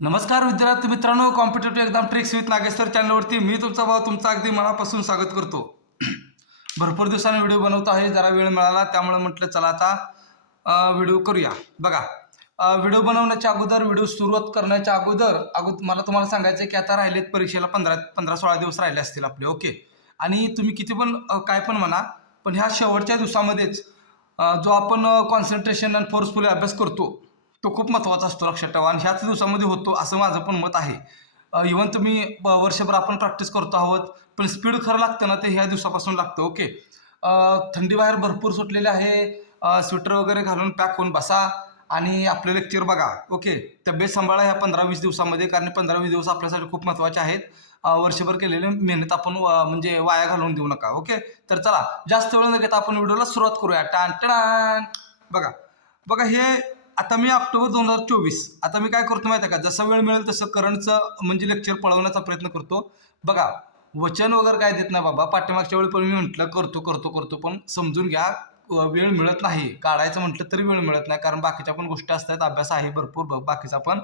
नमस्कार विद्यार्थी मित्रांनो, competitive exam tricks with Nageshwar चॅनलवरती मी तुमचा भाऊ तुमचा अगदी मनापासून स्वागत करतो. भरपूर दिवसांनी व्हिडिओ बनवतो आहे, जरा वेळ मिळाला त्यामुळे म्हटलं चला आता व्हिडिओ करूया. बघा, व्हिडिओ बनवण्याच्या अगोदर, व्हिडिओ सुरुवात करण्याच्या अगोदर मला तुम्हाला सांगायचं आहे की आता राहिलेत परीक्षेला 15-16 दिवस राहिले असतील आपले. ओके, आणि तुम्ही किती पण काय पण म्हणा, पण ह्या शेवटच्या दिवसामध्येच जो आपण कॉन्सन्ट्रेशन आणि फोर्सफुली अभ्यास करतो तो खूप महत्त्वाचा असतो, लक्षात ठेवा. आणि ह्याच दिवसामध्ये होतो असं माझं पण मत आहे. इव्हन तुम्ही वर्षभर आपण प्रॅक्टिस करतो आहोत, पण स्पीड खरं लागतं ना ते ह्या दिवसापासून लागतं. ओके, थंडी बाहेर भरपूर सुटलेली आहे, स्वेटर वगैरे घालून पॅक होऊन बसा आणि आपले लेक्चर बघा. ओके, तब्येत सांभाळा ह्या 15-20 दिवसामध्ये, कारण 15-20 दिवस आपल्यासाठी खूप महत्त्वाचे आहेत. वर्षभर केलेली मेहनत आपण म्हणजे वाया घालवून देऊ नका. ओके, तर चला जास्त वेळ न घेता आपण व्हिडिओला सुरुवात करूया. टान. बघा बघा, हे आता मी ऑक्टोबर 2024, आता मी काय करतो माहिती आहे का, जसा वेळ मिळेल तसं करंटचं म्हणजे लेक्चर पळवण्याचा प्रयत्न करतो. बघा, वचन वगैरे काय देत नाही बाबा. पाठीमागच्या वेळी पण मी म्हटलं करतो, पण समजून घ्या, वेळ मिळत नाही. काढायचं म्हटलं तरी वेळ मिळत नाही, कारण बाकीच्या पण गोष्टी असतात, अभ्यास आहे भरपूर बाकीचा पण.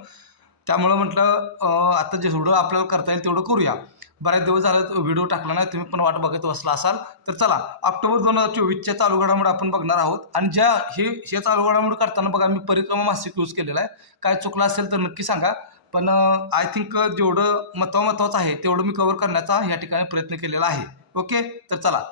त्यामुळं म्हटलं आता जेवढं आपल्याला करता येईल तेवढं करूया. बऱ्याच दिवस झालं व्हिडिओ टाकला नाही, तुम्ही पण वाट बघत बसला असाल. तर चला, ऑक्टोबर 2024च्या चालू घडामोडी आपण बघणार आहोत. आणि ज्या हे चालू घडामोडी करताना बघा, मी परिक्रमा मासिक यूज केलेला आहे. काय चुकलं असेल तर नक्की सांगा, पण आय थिंक जेवढं महत्त्वाचं आहे तेवढं मी कव्हर करण्याचा या ठिकाणी प्रयत्न केलेला आहे. ओके, तर चला,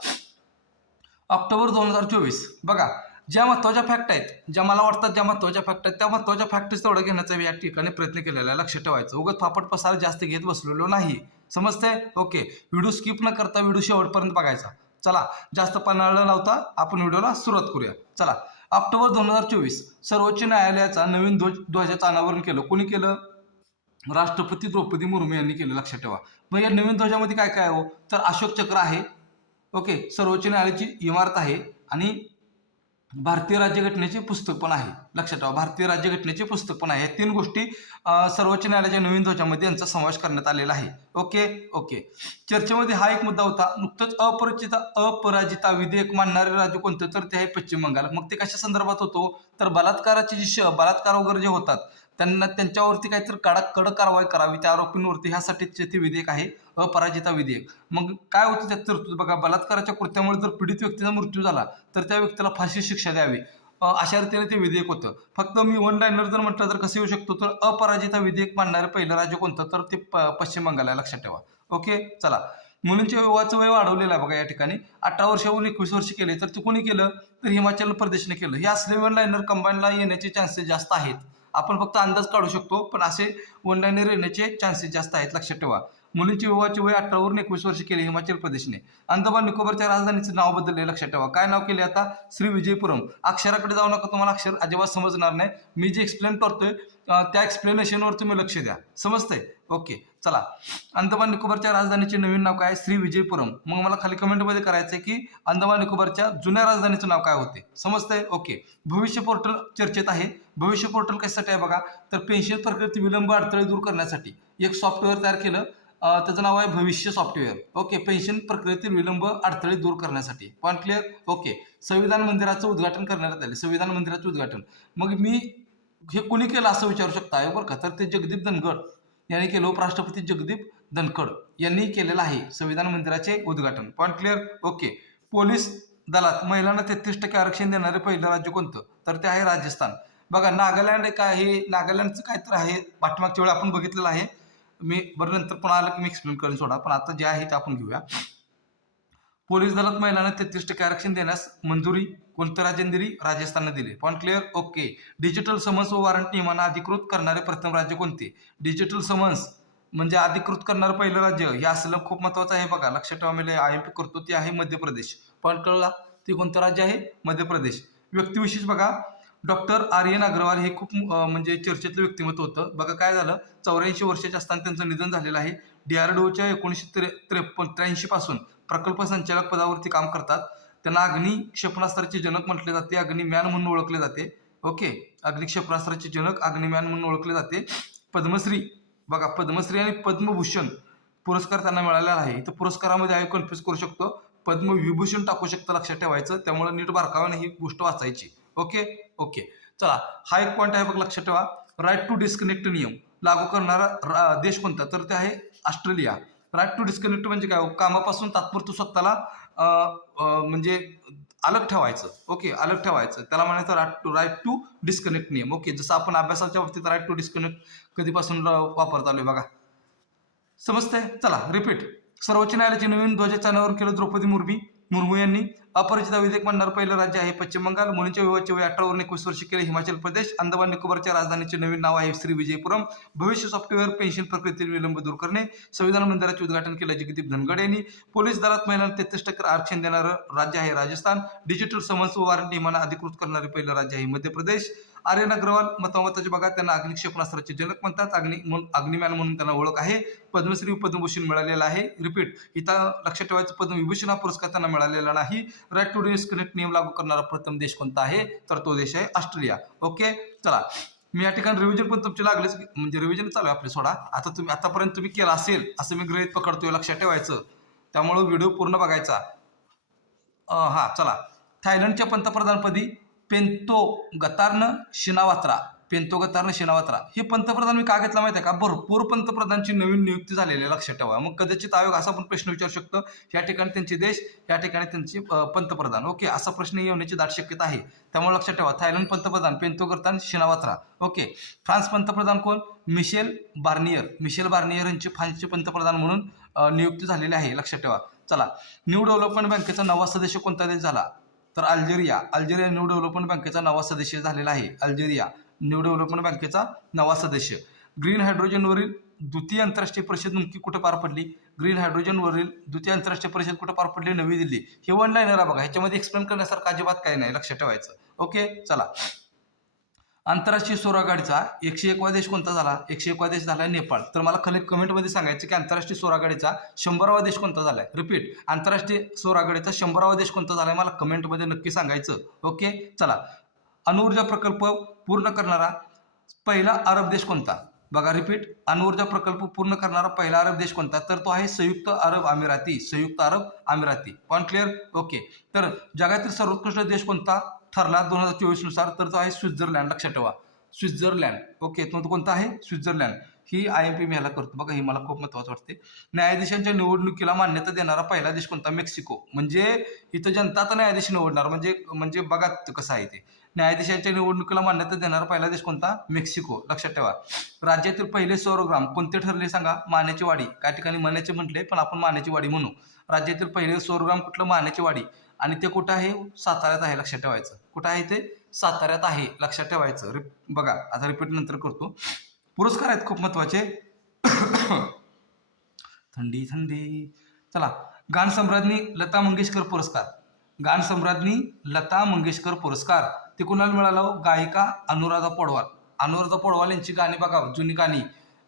ऑक्टोबर 2024 बघा, ज्या महत्त्वाच्या फॅक्ट आहेत, ज्या मला वाटतात ज्या महत्त्वाच्या फॅक्ट आहेत, त्या महत्त्वाच्या फॅक्टच तेवढं घेण्याचा मी या ठिकाणी प्रयत्न केलेला आहे. लक्षात ठेवायचं, उगाच फापट पसार जास्त घेत बसलेलो नाही. समजतंय? ओके, व्हिडिओ स्किप न करता व्हिडिओ शेवटपर्यंत बघायचा. चला, जास्त पन्हाळ न लावता आपण व्हिडिओला सुरुवात करूया. चला, ऑक्टोबर 2024 सर्वोच्च न्यायालयाचा नवीन ध्वजाचं अनावरण केलं. कोणी केलं? राष्ट्रपती द्रौपदी मुर्मू यांनी केलं. लक्षात ठेवा. मग या नवीन ध्वजामध्ये काय काय हो, तर अशोक चक्र आहे. ओके, सर्वोच्च न्यायालयाची इमारत आहे आणि भारतीय राज्यघटनेचे पुस्तक पण आहे. लक्षात ठेवा, भारतीय राज्यघटनेचे पुस्तक पण आहे. या तीन गोष्टी सर्वोच्च न्यायालयाच्या नवीन ध्वजामध्ये यांचा समावेश करण्यात आलेला आहे. ओके ओके, चर्चेमध्ये हा एक मुद्दा होता. नुकतंच अपराजिता विधेयक मानणारे राज्य कोणतं, तर ते आहे पश्चिम बंगाल. मग ते कशा संदर्भात होतो, तर बलात्काराचे बलात्कार वगैरे जे होतात त्यांच्यावरती काहीतरी कडक कारवाई करावी त्या आरोपींवरती, ह्यासाठी ते विधेयक आहे, अपराजिता विधेयक. मग काय होतं त्यात तरतूद बघा, बलात्काराच्या कृत्यामुळे जर पीडित व्यक्तीचा मृत्यू झाला तर त्या व्यक्तीला फाशी शिक्षा द्यावी, अशा रीतीने ते विधेयक होतं. फक्त मी वन लाईनर जर म्हटलं तर कसं येऊ शकतो, तर अपराजिता विधेयक मानणारं पहिलं राज्य कोणतं, तर ते पश्चिम बंगाल आहे. लक्षात ठेवा. ओके, चला, मुलींच्या विवाहाचं वय वाढवलेलं आहे बघा या ठिकाणी. 18 वर्षाहून 21 वर्ष केले, तर ते कोणी केलं, तर हिमाचल प्रदेशने केलं. हे असले वन लाईनर कंबाईनला येण्याचे चान्सेस जास्त आहेत. आपण फक्त अंदाज काढू शकतो, पण असे वन लाईनर येण्याचे चान्सेस जास्त आहेत. लक्षात ठेवा. मुलींची विवाहाची वय 18 वरून 21 वर्ष केले हिमाचल प्रदेशने. अंदमान निकोबारच्या राजधानीचं नाव बदलले. लक्षात ठेवा, काय नाव केले आता, श्री विजयपुरम. अक्षराकडे जाऊ नका, तुम्हाला अक्षर अजिबात समजणार नाही. मी जे एक्सप्लेन करतोय त्या एक्सप्लेनेशनवर तुम्ही लक्ष द्या. समजतंय? ओके, चला, अंदमान निकोबारच्या राजधानीचे नवीन नाव काय, श्री विजयपुरम. मग मला खाली कमेंटमध्ये करायचं आहे की अंदमान निकोबारच्या जुन्या राजधानीचं नाव काय होते. समजतंय? ओके, भविष्य पोर्टल चर्चेत आहे. भविष्य पोर्टल कशासाठी आहे बघा, तर पेन्शन प्रक्रियेतील विलंब अडथळे दूर करण्यासाठी एक सॉफ्टवेअर तयार केलं. त्याचं नाव आहे भविष्य सॉफ्टवेअर. ओके, पेन्शन प्रक्रियेतील विलंब अडथळे दूर करण्यासाठी. Point clear? ओके, संविधान मंदिराचं उद्घाटन करण्यात आले. संविधान मंदिराचं उद्घाटन मग मी हे कोणी केलं असं विचारू शकता बरं का, तर ते जगदीप धनखड यांनी केलं. उपराष्ट्रपती जगदीप धनखड यांनी केलेलं आहे संविधान मंदिराचे उद्घाटन. Point clear? ओके, पोलीस दलात महिलांना 33% आरक्षण देणारे पहिलं राज्य कोणतं, तर ते आहे राजस्थान. बघा, नागालँड एक आहे, नागालँडचं काय तर आहे, पाठीमागच्या वेळी आपण बघितलेलं आहे. मी बरं नंतर पण आलं की मी एक्सप्लेन करेन सोडा, पण आता जे आहे ते आपण घेऊया. पोलीस दलात महिलांना 33% आरक्षण देण्यास मंजुरी कोणत्या राज्याने दिली, राजस्थानने दिली. Point clear? Okay, digital summons व वॉरंट नियमांना अधिकृत करणारे प्रथम राज्य कोणते, डिजिटल समन्स म्हणजे अधिकृत करणारं पहिलं राज्य हे असलं खूप महत्वाचं आहे. बघा, लक्षात ठेवा, मी IMP करतो, ते आहे मध्य प्रदेश. पॉईंट कळला, ते कोणतं राज्य आहे, मध्य प्रदेश. व्यक्तिविशेष बघा, डॉक्टर आर्यन अग्रवाल हे खूप म्हणजे चर्चेतलं व्यक्तिमत्व होतं. बघा काय झालं, 84 वर्षाचे असताना त्यांचं निधन झालेलं आहे. DRDOच्या 1983 पासून प्रकल्प संचालक पदावरती काम करतात. त्यांना अग्नी क्षेपणास्त्राचे जनक म्हटले जाते, अग्निमॅन म्हणून ओळखले जाते. ओके, अग्नि क्षेपणास्त्राचे जनक, अग्निमॅन म्हणून ओळखले जाते. पद्मश्री बघा, पद्मश्री आणि पद्मभूषण पुरस्कार त्यांना मिळालेला आहे. इथं पुरस्कारामध्ये आहे कन्फ्युज करू शकतो, पद्मविभूषण टाकू शकतो. लक्षात ठेवायचं, त्यामुळे नीट बारकाव्याने ही गोष्ट वाचायची. ओके ओके, चला, हा एक पॉईंट आहे बघ, लक्षात ठेवा. राईट टू डिस्कनेक्ट नियम. लागू करणारा देश कोणता, तर ते आहे ऑस्ट्रेलिया. राईट टू डिस्कनेक्ट म्हणजे काय, कामापासून तात्पुरतं स्वतःला म्हणजे अलग ठेवायचं. ओके, अलग ठेवायचं, त्याला म्हणायचं राईट टू डिस्कनेक्ट नियम. ओके, जसं आपण अभ्यासाच्या बाबतीत राईट टू डिस्कनेक्ट कधीपासून वापरत आलोय बघा. समजतंय? चला रिपीट. सर्वोच्च न्यायालयाचे नवीन ध्वजाचे अनावरण केलं द्रौपदी मुर्मू यांनी. अपरिचिता विधेयक मांडणारं पहिलं राज्य आहे पश्चिम बंगाल. मुलींच्या विवाहाचे वय 18 वरून 21 वर्ष केले हिमाचल प्रदेश. अंदमान निकोबारच्या राजधानीचे नवीन नाव आहे श्रीविजयपुरम. भविष्य सॉफ्टवेअर पेन्शन प्रक्रियेतील विलंब दूर करणे. संविधान मंदिराचे उद्घाटन केलं जगदीप धनगड यांनी. पोलीस दलात महिलांना 33% आरक्षण देणारं राज्य आहे राजस्थान. डिजिटल समन्स व वॉरंट नियमांना अधिकृत करणारे पहिलं राज्य आहे मध्य प्रदेश. आर्यन अग्रवाल मतामताचे बघा, त्यांना अग्नि क्षेपणास्त्राचे जनक म्हणतात. अग्निमॅन म्हणून त्यांना ओळख आहे. पद्मश्री पद्मभूषण मिळालेला आहे. रिपीट, इथं लक्षात ठेवायचं, पद्मविभूषण हा पुरस्कार त्यांना मिळालेला नाही. राईट टू डिस्कनेक्ट नियम लागू करणारा प्रथम देश कोणता आहे, तर तो देश आहे ऑस्ट्रेलिया. ओके, चला मी या ठिकाणी रिव्हिजन पण तुमचे लागलेच, म्हणजे रिव्हिजन चालू आहे आपले. सोडा आता तुम्ही आतापर्यंत तुम्ही केला असेल असं मी गृहीत पकडतोय, लक्षात ठेवायचं. त्यामुळे व्हिडिओ पूर्ण बघायचा. हा चला. थायलंडच्या पंतप्रधानपदी पेंतो गतार्न शिनावात्रा हे पंतप्रधान मी का घेतला माहिती आहे का, भरपूर पंतप्रधानांची नवीन नियुक्ती झालेली आहे, लक्षात ठेवा. मग कदाचित आयोग असा पण प्रश्न विचारू शकतो, या ठिकाणी त्यांचे देश, या ठिकाणी त्यांचे पंतप्रधान. ओके, असा प्रश्न येण्याची दाट शक्यता आहे. त्यामुळे लक्षात ठेवा, थायलंड पंतप्रधान पेंतो गतार्न शिनावात्रा. ओके, फ्रान्स पंतप्रधान कोण, मिशेल बार्नियर यांचे फ्रान्सचे पंतप्रधान म्हणून नियुक्ती झालेली आहे, लक्षात ठेवा. चला, न्यू डेव्हलपमेंट बँकेचा नवा सदस्य कोणता देश झाला, तर अल्जेरिया न्यू डेव्हलपमेंट बँकेचा नवा सदस्य झालेला आहे. अल्जेरिया न्यू डेव्हलपमेंट बँकेचा नवा सदस्य. ग्रीन हायड्रोजनवरील द्वितीय आंतरराष्ट्रीय परिषद नेमकी कुठे पार पडली, ग्रीन हायड्रोजनवरील द्वितीय आंतरराष्ट्रीय परिषद कुठे पार पडली, नवी दिल्ली. हे वन लाईनर आहे बघा, ह्याच्यामध्ये एक्सप्लेन करण्यासारखं अजिबात काही नाही, लक्षात ठेवायचं. ओके, चला. आंतरराष्ट्रीय सौर आघाडीचा 101वा देश कोणता झाला, 101वा देश झाला नेपाळ. तर मला खाली कमेंटमध्ये सांगायचं की आंतरराष्ट्रीय सौर आघाडीचा 100वा देश कोणता झालाय. रिपीट, आंतरराष्ट्रीय सौर आघाडीचा 100वा देश कोणता झालाय, मला कमेंटमध्ये नक्की सांगायचं. ओके, चला. अणुऊर्जा प्रकल्प पूर्ण करणारा पहिला अरब देश कोणता, बघा. रिपीट, अणुऊर्जा प्रकल्प पूर्ण करणारा पहिला अरब देश कोणता, तर तो आहे संयुक्त अरब अमिराती. Point clear. ओके, तर जगातील सर्वोत्कृष्ट देश कोणता ठरला 2024 नुसार, तर तो आहे स्वित्झर्लंड, लक्षात ठेवा. स्वित्झर्लंड. ओके, तो कोणता आहे, स्वित्झर्लंड. ही IMP मी ह्याला करतो बघा, ही मला खूप महत्वाचं वाटते. न्यायाधीशांच्या निवडणुकीला मान्यता देणारा पहिला देश कोणता, मेक्सिको. म्हणजे इथं जनता तर न्यायाधीश निवडणार, म्हणजे बघा कसं आहे ते. न्यायाधीशांच्या निवडणुकीला मान्यता देणारा पहिला देश कोणता, मेक्सिको, लक्षात ठेवा. राज्यातील पहिले सौरग्राम कोणते ठरले सांगा, मानेची वाडी. काही ठिकाणी मानेचे म्हटले, पण आपण मानेची वाडी म्हणू. राज्यातील पहिले सौरग्राम कुठलं, मानेची वाडी. आणि ते कुठं आहे, साताऱ्यात आहे, लक्षात ठेवायचं. कुठं आहे ते, साताऱ्यात आहे, लक्षात ठेवायचं. बघा, आता रिपीट नंतर करतो. पुरस्कार आहेत खूप महत्वाचे. थंडी. चला, गान सम्राज्ञी लता मंगेशकर पुरस्कार ते कुणाला मिळाला, गायिका अनुराधा पौडवाल यांची गाणी बघा, जुनी गाणी.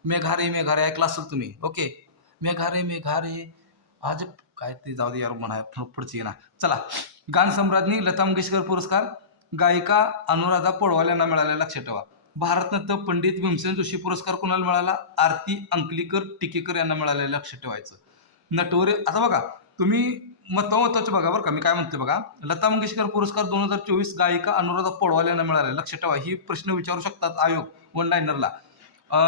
मेघारे ऐकला असेल तुम्ही. ओके, मेघारे आज काय ते, जाऊ दे यार, म्हणा पुढची ना. चला, गान सम्राज्ञी लता मंगेशकर पुरस्कार गायिका अनुराधा पौडवाल यांना मिळाला, लक्षात ठेवा. भारतरत्न पंडित भीमसेन जोशी पुरस्कार कोणाला मिळाला, आरती अंकलीकर टिकेकर यांना मिळाले, लक्षात ठेवायचं. नटवरे, आता बघा तुम्ही महत्वाचं बघा बरं का, मी काय म्हणते बघा. लता मंगेशकर पुरस्कार 2024 गायिका अनुराधा पौडवाल यांना मिळाले, लक्षात ठेवा. ही प्रश्न विचारू शकतात आयोग वन लाईनरला.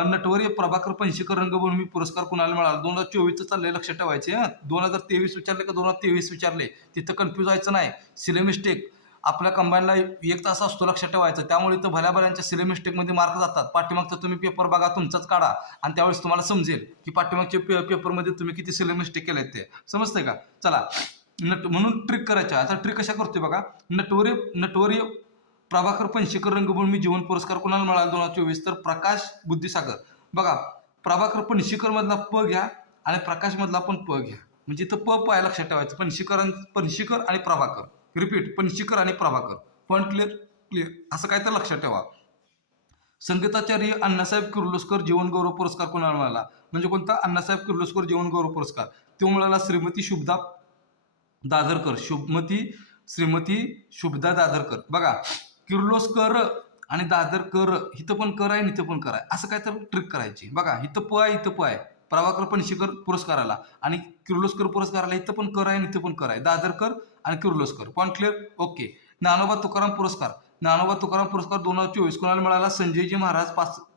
नटवरे प्रभाकर पणशीकर रंगभूमी पुरस्कार कुणाला मिळाला, 2024 चाललंय, लक्षात ठेवायचे. 2023 विचारले का 2023 विचारले, तिथं कन्फ्यूज व्हायचं नाही. सिले मिस्टेक आपल्या कंबाईनला 1 तास असतो, लक्षात ठेवायचं. त्यामुळे इथं भल्याभल्यांच्या सिले मिस्टेकमध्ये मार्क जातात. पाठीमागचा तुम्ही पेपर बघा, तुमचाच काढा, आणि त्यावेळेस तुम्हाला समजेल की पाठीमागच्या पेपरमध्ये तुम्ही किती सिले मिस्टेक केलेत ते. समजतंय का. चला, म्हणून ट्रिक करायच्या. आता ट्रिक कशा करतोय बघा. नटवरे प्रभाकर पणशीकर रंगभूमी जीवन पुरस्कार कोणाला मिळाला 2024, तर प्रकाश बुद्धिसागर. बघा, प्रभाकर पणशीकर मधला प घ्या आणि प्रकाश मधला पण प घ्या, म्हणजे इथं प आहे, लक्षात ठेवायचं. पणशीकर आणि प्रभाकर. रिपीट, पणशीकर आणि प्रभाकर. पॉईंट क्लिअर, असं काय तर लक्षात ठेवा. संगीताचार्य अण्णासाहेब किर्लोस्कर जीवन गौरव पुरस्कार कोणाला मिळाला, म्हणजे कोणता, अण्णासाहेब किर्लोस्कर जीवन गौरव पुरस्कार. तो मिळाला श्रीमती शुभदा दादरकर. बघा, किर्लोस्कर आणि दादरकर, इथं पण कर आहे, इथं पण कर आहे, असं काय तर ट्रिक करायची. बघा, इथं प आहे, प्रभाकर पणशीकर पुरस्काराला, आणि किर्लोस्कर पुरस्काराला इथं पण कर आहे, इथं पण कर आहे, दादरकर आणि Kirloskar. Point clear. Okay. Dnyanoba Tukaram पुरस्कार ज्ञानोबा तुकाराम पुरस्कार 2024 कोणाला मिळाला? Sanjayji Maharaj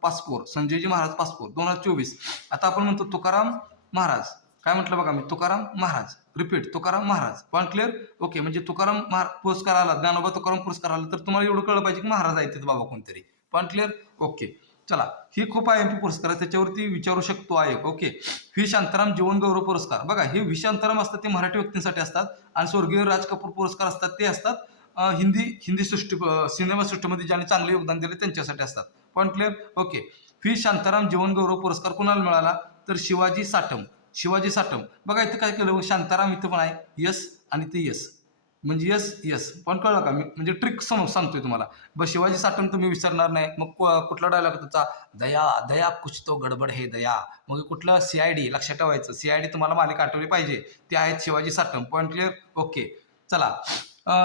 passport, Sanjayji Maharaj passport 2024. आता आपण म्हणतो तुकाराम महाराज, काय म्हटलं बघा मी, Tukaram Maharaj, repeat Tukaram Maharaj. Point clear? Okay. म्हणजे तुकाराम पुरस्कार आला, ज्ञानोबा तुकाराम पुरस्कार आला, तर तुम्हाला एवढं कळलं पाहिजे की महाराज आहेत बाबा कोणतरी. Point clear? ओके. चला, ही खूप IMP पुरस्कार आहे, त्याच्यावरती विचारू शकतो आयोग. ओके. व्ही शांताराम जीवन गौरव पुरस्कार बघा, हे व्ही शांताराम असतात ते मराठी व्यक्तींसाठी असतात, आणि स्वर्गीय राज कपूर पुरस्कार असतात ते असतात हिंदी सृष्टी, सिनेमा सृष्टीमध्ये ज्यांनी चांगले योगदान दिले त्यांच्यासाठी असतात. Point clear? Okay. V Shantaram जीवन गौरव पुरस्कार कुणाला मिळाला? तर शिवाजी साटम, शिवाजी साटम. बघा इथं काय केलं, शांताराम इथं पण आहे यस आणि ते यस, म्हणजे यस यस. पण कळलं का, मी म्हणजे ट्रिक सांगतोय तुम्हाला. बस शिवाजी साटम तुम्ही विसरणार नाही. मग कुठला डायलॉग त्याचा, दया दया कुछ तो गडबड हे दया. मग कुठलं CID लक्षात ठेवायचं, CID तुम्हाला मालिका आठवली पाहिजे, ते आहेत Shivaji Satam. Point clear? Okay. चला,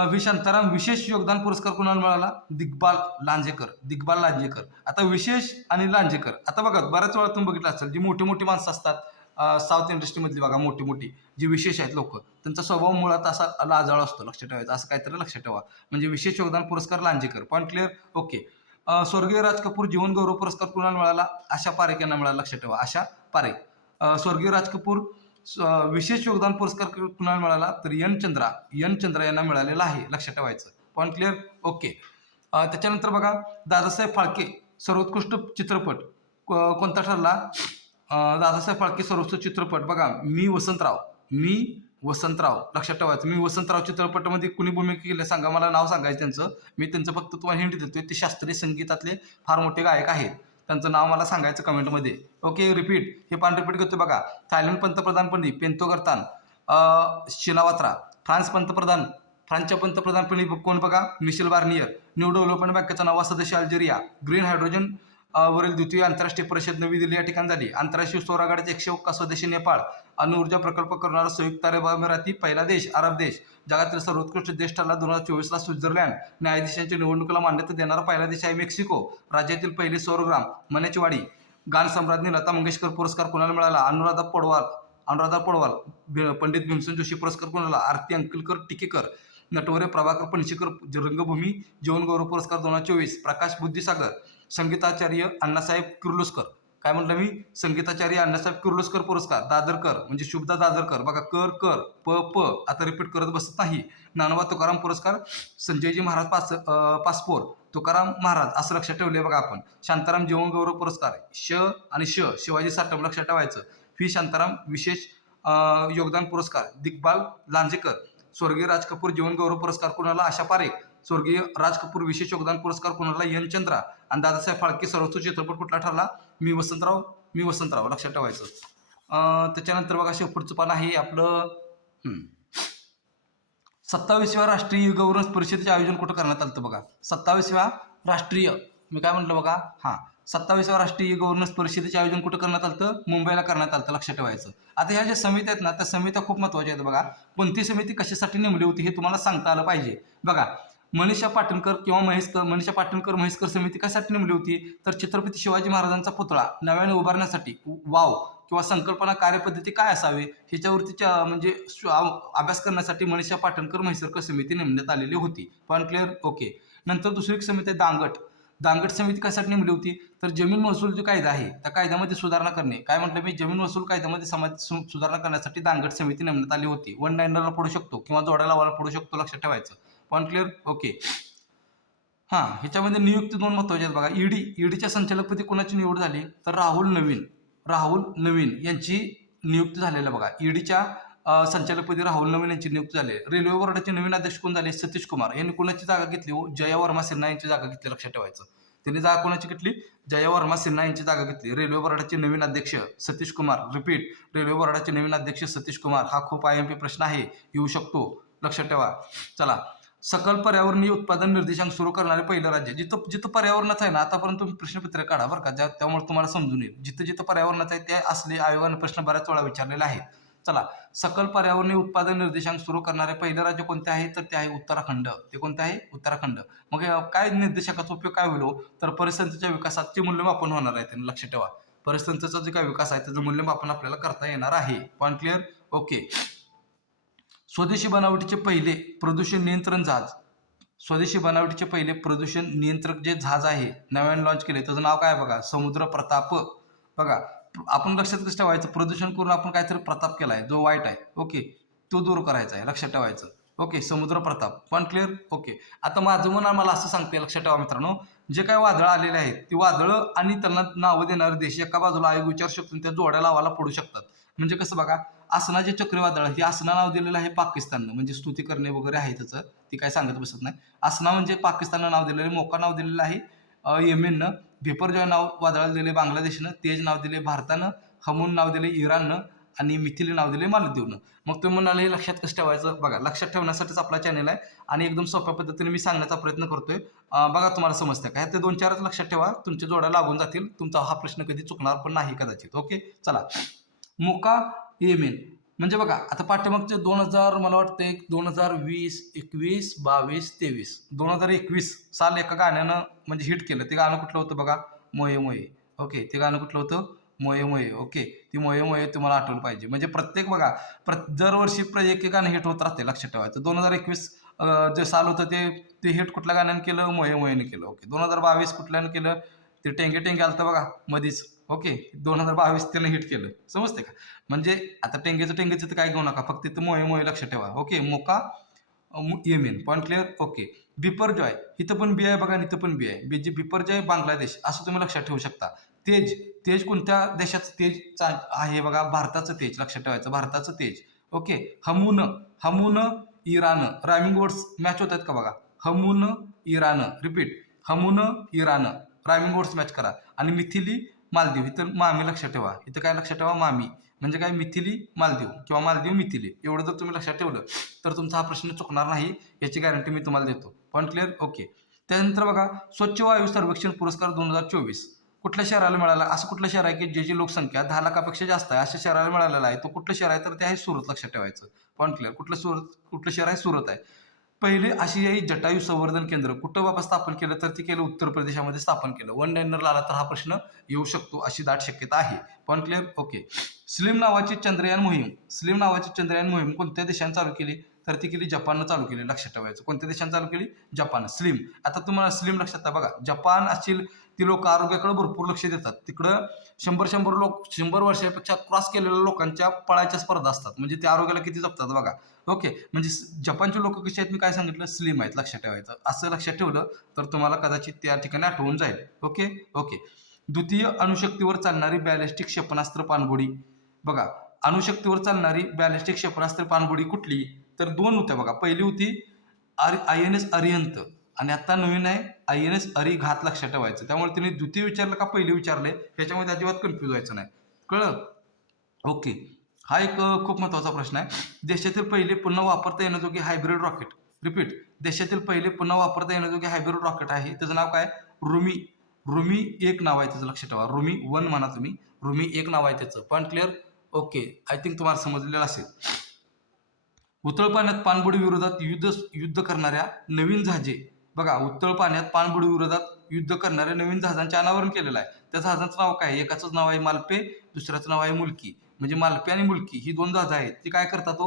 व्ही शांताराम विशेष योगदान पुरस्कार कुणाला मिळाला? दिग्बाल लांजेकर, दिग्बाल लांजेकर. आता विशेष आणि लांजेकर, आता बघा बऱ्याच वेळा तुम्ही बघितलं असेल, जी मोठी मोठी माणसं असतात साऊथ इंडस्ट्रीमधली बघा, मोठी मोठी जी विशेष आहेत लोक, त्यांचा स्वभाव मुळात असा लाजाळू असतो, लक्षात ठेवायचं, असं काहीतरी लक्षात ठेवा. म्हणजे विशेष योगदान पुरस्कार लांजेकर. Point clear? ओके. स्वर्गीय राज कपूर जीवन गौरव पुरस्कार कुणाला मिळाला? आशा पारेख यांना मिळाला, लक्षात ठेवा, आशा पारेख. स्वर्गीय राज कपूर विशेष योगदान पुरस्कार कुणाला मिळाला? तर एन चंद्रा यांना मिळालेला आहे, लक्षात ठेवायचं. Point clear? ओके. त्याच्यानंतर बघा, दादासाहेब फाळके सर्वोत्कृष्ट चित्रपट कोणता ठरला? दादासाहेब फाळके सर्वोत्कृष्ट चित्रपट बघा, मी वसंतराव, लक्षात ठेवायचं. मी वसंतराव चित्रपटामध्ये कुणी भूमिका केली सांगा, मला नाव सांगायचं त्यांचं. मी त्यांचं फक्त तुम्हाला हिंट देतोय, ते शास्त्रीय संगीतातले फार मोठे गायक आहेत, त्यांचं नाव मला सांगायचं कमेंटमध्ये. ओके. रिपीट, हे पण रिपीट करतो बघा. थायलंड पंतप्रधानपदी पेंतोगरतान शिलावात्रा. फ्रान्सच्या पंतप्रधानपदी कोण बघा? Michel Barnier. न्यू डेव्हलपमेंट बँकेचा नवा सदस्य अल्जेरिया. ग्रीन हायड्रोजन वरील द्वितीय आंतरराष्ट्रीय परिषद नवी दिल्ली या ठिकाणी झाली. आंतरराष्ट्रीय सौर आघाडीचा 101 देश नेपाळ. अणु ऊर्जा प्रकल्प करणारा संयुक्त अरब अमिराती पहिला देश. अरब देश. जगातील सर्वोत्कृष्ट देश ठरला 2024 स्वित्झर्लंड. न्यायाधीशांच्या निवडणुकीला मान्यता देणारा पहिला देश आहे मेक्सिको. राज्यातील पहिले सौरग्राम मण्याची वाडी. गान सम्राज्ञी लता मंगेशकर पुरस्कार कोणाला मिळाला? अनुराधा पौडवाल. पंडित भीमसेन जोशी पुरस्कार कोणाला? आरती अंकलकर टिकेकर. नटवरे प्रभाकर पणशीकर रंगभूमी जीवन गौरव पुरस्कार 2024. प्रकाश बुद्धिसागर. संगीताचार्य अण्णासाहेब किर्लोस्कर. काय म्हटलं मी? संगीताचार्य अण्णासाहेब किर्लोस्कर पुरस्कार. दादरकर म्हणजे शुभदा दादरकर बघा, कर प आता रिपीट करत बसत नाही. ज्ञानोबा तुकाराम पुरस्कार संजयजी महाराज पासपोर, तुकाराम महाराज असं लक्षात ठेवले बघा आपण. शांताराम जीवन गौरव पुरस्कार आणि शिवाजी साटम, लक्षात ठेवायचं. व्ही शांताराम विशेष योगदान पुरस्कार दिग्बाल लांजेकर. स्वर्गीय राज कपूर जीवन गौरव पुरस्कार कोणाला? आशा पारेख. स्वर्गीय राज कपूर विशेष योगदान पुरस्कार कोणाला? एन चंद्रा. आणि दादासाहेब फाळके सर्वोच्च चित्रपट कुठला ठरला? मी वसंतराव, लक्षात ठेवायचं. त्याच्यानंतर बघा, शेवटचं पान आहे आपलं 27व्या राष्ट्रीय गव्हर्नन्स परिषदेचे आयोजन कुठं करण्यात आलं बघा. 27व्या राष्ट्रीय, मी काय म्हटलं बघा, 27व्या राष्ट्रीय गव्हर्नन्स परिषदेचे आयोजन कुठं करण्यात आलं? मुंबईला करण्यात आलं, लक्षात ठेवायचं. आता ह्या ज्या समित्या आहेत ना, त्या समित्या खूप महत्त्वाच्या आहेत बघा. कोणती समिती कशासाठी नेमली होती हे तुम्हाला सांगता आलं पाहिजे बघा. मनीषा पाटणकर समिती कशासाठी नेमली होती? तर छत्रपती शिवाजी महाराजांचा पुतळा नव्याने उभारण्यासाठी वाव किंवा संकल्पना कार्यपद्धती काय असावे ह्याच्यावरती म्हणजे अभ्यास करण्यासाठी मनीषा पाटणकर म्हैसरकर समिती नेमण्यात आलेली होती. Point clear? ओके. नंतर दुसरी एक समिती आहे दांगट समिती कशासाठी नेमली होती? तर जमीन महसूल जो कायदा आहे त्या कायद्यामध्ये सुधारणा करणे. काय म्हटलं मी? जमीन महसूल कायद्यामध्ये सुधारणा करण्यासाठी दांगट समिती नेमण्यात आली होती. 1-9ला पडू शकतो किंवा जोड्याला वाला पडू शकतो, लक्षात ठेवायचं. Point clear? ओके. ह्याच्यामध्ये नियुक्ती 2 महत्त्वाच्या आहेत बघा. ईडीच्या संचालकपदी कोणाची निवड झाली? तर राहुल नवीन यांची नियुक्ती झालेली बघा. ईडीच्या संचालकपदी राहुल नवीन यांची नियुक्ती झाली. रेल्वे बोर्डाचे नवीन अध्यक्ष कोण झाले? सतीश कुमार. यांनी कोणाची जागा घेतली? जया वर्मा सिन्हा यांची जागा घेतली, लक्षात ठेवायचं. त्यांनी जागा कोणाची घेतली? जया वर्मा सिन्हा यांची जागा घेतली. रेल्वे बोर्डाचे नवीन अध्यक्ष सतीश कुमार. रिपीट, रेल्वे बोर्डाचे नवीन अध्यक्ष सतीश कुमार. हा खूप IMP प्रश्न आहे, येऊ शकतो, लक्षात ठेवा. चला, सकल पर्यावरणीय उत्पादन निर्देशांक सुरू करणारे पहिलं राज्य. जिथं पर्यावरणाचं आहे ना, आतापर्यंत तुम्ही प्रश्नपत्र काढा बरं का, त्यामुळे तुम्हाला समजून येईल. जिथं पर्यावरणाचं आहे त्या असले आयोगाने प्रश्न बऱ्याच वेळा विचारलेले आहेत. चला, सकल पर्यावरणीय उत्पादन निर्देशांक सुरू करणारे पहिलं राज्य कोणते आहे? तर ते आहे उत्तराखंड. ते कोणते आहे? उत्तराखंड. मग काय निर्देशांकाचा उपयोग काय होईल? तर परिसंस्थेच्या विकासाचे मूल्यमापन होणार आहे, त्यांनी लक्षात ठेवा. परिसंस्थेचा जे काय विकास आहे त्याचं मूल्यमापन आपल्याला करता येणार आहे. Point clear? ओके. स्वदेशी बनावटीचे पहिले प्रदूषण नियंत्रण जहाज स्वदेशी बनावटीचे पहिले प्रदूषण नियंत्रक जे जहाज आहे नव्याने लॉन्च केले त्याचं नाव काय बघा, समुद्र प्रताप. बघा आपण लक्षात कसं ठेवायचं, प्रदूषण करून आपण काहीतरी प्रताप केला आहे जो वाईट आहे, ओके, तो दूर करायचा आहे, लक्षात ठेवायचं. ओके, समुद्र प्रताप. पण क्लिअर. ओके, आता माझं मन मला असं सांगते, लक्षात ठेवा मित्रांनो, जे काही वादळं आलेले आहेत ती वादळं आणि त्यांना नावं देणारे देश एका बाजूला आयोग विचारू शकतो त्या जोड्या लावायला पडू शकतात. म्हणजे कसं बघा, आसना जे चक्रीवादळ हे आसना नाव दिलेलं आहे पाकिस्ताननं, म्हणजे स्तुती करणे वगैरे आहे त्याचं, ती काय सांगत बसत नाही. आसना म्हणजे पाकिस्ताननं नाव दिलेलं आहे, मोका नाव दिलेलं आहे येमेननं, बिपरजॉय नाव वादळाला दिले बांगलादेशनं, तेज नाव दिले भारतानं, हमून नाव दिले इराणनं आणि मिथिली नाव दिले मालदीवनं. मग तुम्ही म्हणाले हे लक्षात कसं ठेवायचं, बघा लक्षात ठेवण्यासाठीच आपला चॅनल आहे आणि एकदम सोप्या पद्धतीने मी सांगण्याचा प्रयत्न करतोय. बघा तुम्हाला समजतं काय, ते 2-4च लक्षात ठेवा, तुमच्या जोड्या लागून जातील, तुमचा हा प्रश्न कधी चुकणार पण नाही कदाचित. ओके, चला. मोका येमेन म्हणजे बघा आता पाठ्यमागचे 2000 मला वाटतं 2020, 21, 22, 23, 2021 साल एका गाण्यानं म्हणजे हिट केलं. ते गाणं कुठलं होतं बघा, मोये मोये. ओके, ते गाणं कुठलं होतं, मोये मोये. ओके, ती मोये मोये तुम्हाला आठवलं पाहिजे. म्हणजे प्रत्येक बघा दरवर्षी एक गाणं हिट होत राहते, लक्षात ठेवायचं. 2021 जे साल होतं ते ते हिट कुठल्या गाण्यानं केलं, मोये मोयेने केलं. ओके, 2022 कुठल्यानं केलं, ते टेंगे टेंगे आलतं बघा मधीच. ओके, 2022 त्यानं हिट केलं, समजते का. म्हणजे आता टेंगेचं तर काय घेऊ नका, फक्त तिथं मोये मोये लक्षात ठेवा. Okay, Mocha Yemen. Point clear. Okay, Biparjoy इथं पण बी आहे बघा, इथं पण बी आहे. बीजी बिपरजॉय बांगलादेश असं तुम्ही लक्षात ठेवू शकता. तेज तेज कोणत्या देशाचं तेज आहे बघा, भारताचं तेज, लक्षात ठेवायचं, भारताचं Tej. Okay, Hamoon Hamoon Iran, rhyming words match होत आहेत का बघा, Hamoon Iran, repeat, Hamoon Iran, rhyming words match करा. आणि मिथिली मालदीव, इथं मामी लक्षात ठेवा, इथं काय लक्षात ठेवा, मामी म्हणजे काय, मिथिली मालदीव किंवा मालदीव मिथिली. एवढं जर तुम्ही लक्षात ठेवलं तर तुमचा हा प्रश्न चुकणार नाही, याची गॅरंटी मी तुम्हाला देतो. Point clear. ओके, त्यानंतर बघा स्वच्छ वायू सर्वेक्षण पुरस्कार 2024 कुठल्या शहराला मिळाला, असं कुठलं शहर आहे की ज्याची लोकसंख्या 10 लाखापेक्षा जास्त आहे, अशा शहराला मिळालेला आहे. तो कुठलं शहर आहे, तर ते आहे सुरत, लक्षात ठेवायचं. Point clear. कुठलं शहर आहे, सुरत आहे. पहिले आशियाई जटायू संवर्धन केंद्र कुठं बाबा स्थापन केलं, तर ते केलं उत्तर प्रदेशामध्ये स्थापन केलं. वन लाईनरला आला तर हा प्रश्न येऊ शकतो, अशी दाट शक्यता आहे. Point clear. ओके, स्लिम नावाची चंद्रयान मोहीम कोणत्या देशाने चालू केली, तर ती केली जपाननं चालू केली, लक्षात ठेवायचं. कोणत्या देशाने चालू केली, जपान. स्लिम, आता तुम्हाला स्लिम लक्षात बघा, जपान असतील ती लोक आरोग्याकडे भरपूर लक्ष देतात. तिकडं 100 वर्षापेक्षा क्रॉस केलेल्या लोकांच्या पळायच्या स्पर्धा असतात, म्हणजे ते आरोग्याला किती जपतात बघा. ओके, म्हणजे जपानचे लोक कसे आहेत, मी काय सांगितलं, स्लिम आहेत, लक्षात ठेवायचं. असं लक्षात ठेवलं तर तुम्हाला कदाचित त्या ठिकाणी आठवून जाईल. ओके ओके, द्वितीय अणुशक्तीवर चालणारी बॅलिस्टिक क्षेपणास्त्र पाणबुडी, बघा अणुशक्तीवर चालणारी बॅलिस्टिक क्षेपणास्त्र पाणबुडी कुठली, तर 2 होत्या बघा. पहिली होती INS अरिहंत आणि आता नवीन आहे INS अरिघात, लक्षात ठेवायचं. त्यामुळे तिने द्वितीय विचारलं का पहिली विचारले ह्याच्यामध्ये अजिबात कन्फ्यूज व्हायचं नाही, कळलं. ओके, हा एक खूप महत्त्वाचा प्रश्न आहे. देशातील पहिले पुन्हा वापरता येण्याजोगे हायब्रिड रॉकेट, रिपीट, देशातील पहिले पुन्हा वापरता येण्याजोगे हायब्रिड रॉकेट आहे, त्याचं नाव काय, रुमी 1 नाव आहे त्याचं, लक्षात ठेवा. रुमी 1 म्हणा तुम्ही, रुमी 1 नाव आहे त्याचं. Point clear. Okay, I think तुम्हाला समजलेलं असेल. उथळ पाण्यात पाणबुडी विरोधात युद्ध करणाऱ्या नवीन जहाजे, बघा उथळ पाण्यात पाणबुडी विरोधात युद्ध करणाऱ्या नवीन जहाजांचे अनावरण केलेलं आहे. त्या जहाजांचं नाव काय, एकाचं नाव आहे मालपे, दुसऱ्याचं नाव आहे मुलकी. म्हणजे मालपे आणि मुलकी ही 2 जहाजं आहेत, ती काय करतात,